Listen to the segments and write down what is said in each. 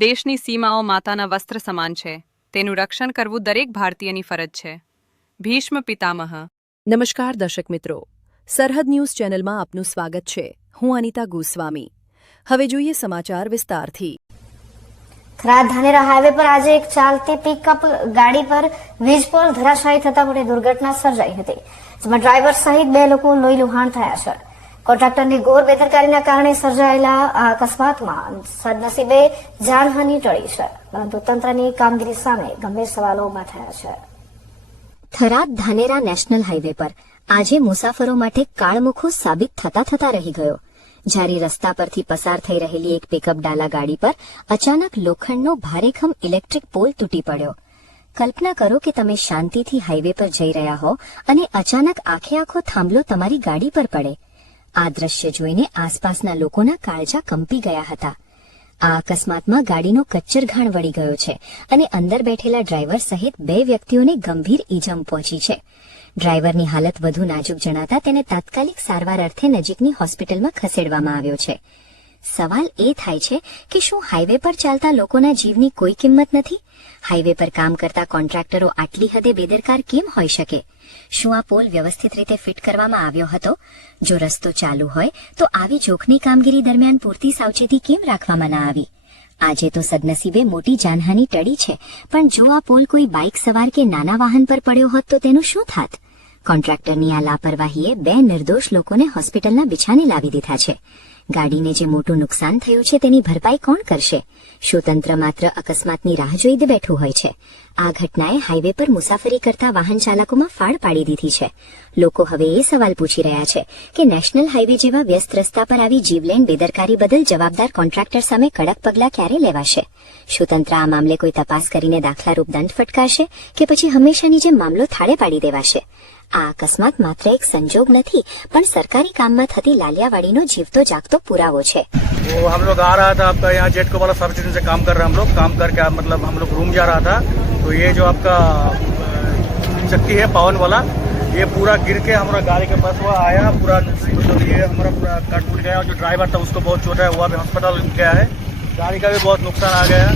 દેશની સીમાઓ માતાના વસ્ત્ર સમાન છે. તેનું રક્ષણ કરવું દરેક ભારતીયની ફરજ છે. ભીષ્મ પિતામહ. નમસ્કાર દર્શક મિત્રો, સરહદ ન્યૂઝ ચેનલમાં આપનું સ્વાગત છે. હું અનિતા ગોસ્વામી. હવે જોઈએ સમાચાર વિસ્તારથી. થરાદ ધાનેરા હાઈવે પર આજે એક ચાલતી પિકઅપ ગાડી પર વીજ પોલ ધરાશાયી થતા મોટી દુર્ઘટના સર્જાઈ હતી, જેમાં ડ્રાઈવર સહિત 2 લોકો લોહી લુહાણ થયા છે. કોન્ટ્રાક્ટરની ઘોર બેદરકારીના કારણે સર્જાયેલા આ અકસ્માતમાં સદનસીબે જાનહાનિ ટળી છે, પરંતુ તંત્રની કામગીરી સામે ગંભીર સવાલો ઉભા થયા છે. થરાદ ધાનેરા નેશનલ હાઈવે પર આજે મુસાફરો માટે કાળમુખો સાબિત થતા રહી ગયો, જ્યારે રસ્તા પરથી પસાર થઈ રહેલી એક પિકઅપ ડાલા ગાડી પર અચાનક લોખંડનો ભારેખમ ઇલેક્ટ્રિક પોલ તૂટી પડ્યો. કલ્પના કરો કે તમે શાંતિથી હાઈવે પર જઈ રહ્યા હો અને અચાનક આખો થાંભલો તમારી ગાડી પર પડે. આ દ્રશ્ય જોઈને આસપાસના લોકોના કાળજા કંપી ગયા હતા. આ અકસ્માતમાં ગાડીનો કચ્ચરઘાણ વળી ગયો છે અને અંદર બેઠેલા ડ્રાઈવર સહિત 2 વ્યક્તિઓને ગંભીર ઈજાઓ પહોંચી છે. ડ્રાઈવરની હાલત વધુ નાજુક જણાતા તેને તાત્કાલિક સારવાર અર્થે નજીકની હોસ્પિટલમાં ખસેડવામાં આવ્યો છે. સવાલ એ થાય છે કે શું હાઈવે પર ચાલતા લોકોના જીવની કોઈ કિંમત નથી? હાઈવે પર કામ કરતા કોન્ટ્રાક્ટરો આટલી હદે બેદરકાર કેમ હોઈ શકે? શું આ પોલ વ્યવસ્થિત રીતે ફિટ કરવામાં આવ્યો હતો? જો રસ્તો ચાલુ હોય તો આવી જોખમી કામગીરી દરમિયાન પૂરતી સાવચેતી કેમ રાખવામાં ના આવી? આજે તો સદનસીબે મોટી જાનહાનિ ટળી છે, પણ જો આ પોલ કોઈ બાઇક સવાર કે નાના વાહન પર પડ્યો હોત તો તેનું શું થાત? કોન્ટ્રાક્ટરની આ લાપરવાહીએ 2 નિર્દોષ લોકોને હોસ્પિટલના બિછાને લાવી દીધા છે. ગાડીને જે મોટું નુકસાન થયું છે તેની ભરપાઈ કોણ કરશે? શું તંત્ર માત્ર અકસ્માતની રાહ જોઈ બેઠું હોય છે? આ ઘટનાએ હાઈવે પર મુસાફરી કરતા વાહન ચાલકોમાં ફાળ પાડી દીધી છે. લોકો હવે એ સવાલ પૂછી રહ્યા છે કે નેશનલ હાઈવે જેવા વ્યસ્ત રસ્તા પર આવી જીવલેણ બેદરકારી બદલ જવાબદાર કોન્ટ્રાક્ટર સામે કડક પગલાં ક્યારે લેવાશે? શું તંત્ર આ મામલે કોઈ તપાસ કરીને દાખલારૂપ દંડ ફટકારશે કે પછી હંમેશાની જેમ મામલો થાળે પાડી દેવાશે? આ અકસ્માત માત્ર એક સંજોગ નથી, પણ સરકારી કામમાં થતી લાલિયાવાડીનો જીવતો જાગતો પુરાવો છે. वो हम लोग आ रहा था आपका यहाँ जेट को वाला सब स्टेशन से काम कर रहे हैं हम लोग, काम करके मतलब हम लोग रूम जा रहा था, तो ये जो आपका चक्की है पावन वाला, ये पूरा गिर के हमारा गाड़ी के पास हुआ आया पूरा, मतलब ये हमारा पूरा कट टूट गया. और जो ड्राइवर था उसको बहुत चोट है, वो अभी हॉस्पिटल गया है. गाड़ी का भी बहुत नुकसान आ गया है.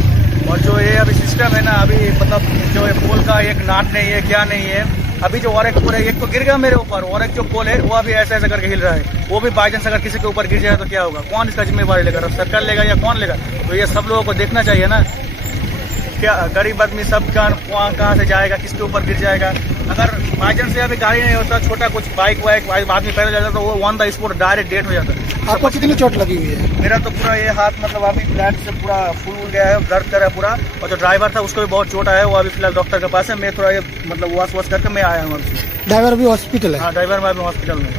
और जो ये अभी सिस्टम है ना, अभी मतलब जो ये पोल का एक नाट नहीं है, क्या नहीं है, अभी जो और एक पोल है, एक तो गिर गया मेरे ऊपर, और एक जो पोल है वो अभी ऐसे ऐसे करके हिल रहा है. वो भी बाई चांस अगर किसी के ऊपर गिर जाए तो क्या होगा? कौन इसका जिम्मेवारी लेगा? सरकार लेगा या कौन लेगा? तो ये सब लोगों को देखना चाहिए ना. क्या गरीब आदमी सब कहाँ से जाएगा, किसके ऊपर गिर जाएगा? अगर बाई चांस से अभी गाड़ी नहीं होता, छोटा कुछ बाइक वाइक आदमी पैदल जाता तो वो on the spot direct death हो जाता. आपको कितनी चोट लगी हुई है? मेरा तो पूरा ये हाथ मतलब अभी ब्लड से पूरा फूल गया है, दर्द कर रहा है पूरा. और जो ड्राइवर था उसको भी बहुत चोट आया है, वो अभी फिलहाल डॉक्टर के पास है. मैं थोड़ा ये मतलब वॉश करके मैं आया हूँ. ड्राइवर भी हॉस्पिटल है? हाँ, ड्राइवर में अभी हॉस्पिटल में.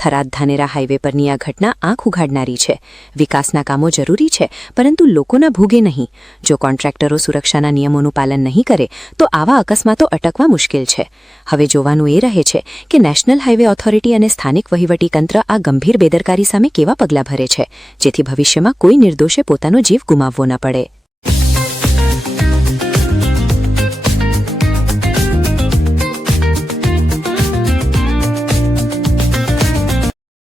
થરાદ ધાનેરા હાઈવે પરની આ ઘટના આંખ ઉઘાડનારી છે. વિકાસના કામો જરૂરી છે, પરંતુ લોકોના ભોગે નહીં. જો કોન્ટ્રાક્ટરો સુરક્ષાના નિયમોનું પાલન નહીં કરે તો આવા અકસ્માતો અટકવા મુશ્કેલ છે. હવે જોવાનું એ રહે છે કે નેશનલ હાઈવે ઓથોરિટી અને સ્થાનિક વહીવટીતંત્ર આ ગંભીર બેદરકારી સામે કેવા પગલાં ભરે છે, જેથી ભવિષ્યમાં કોઈ નિર્દોષે પોતાનો જીવ ગુમાવવો ન પડે.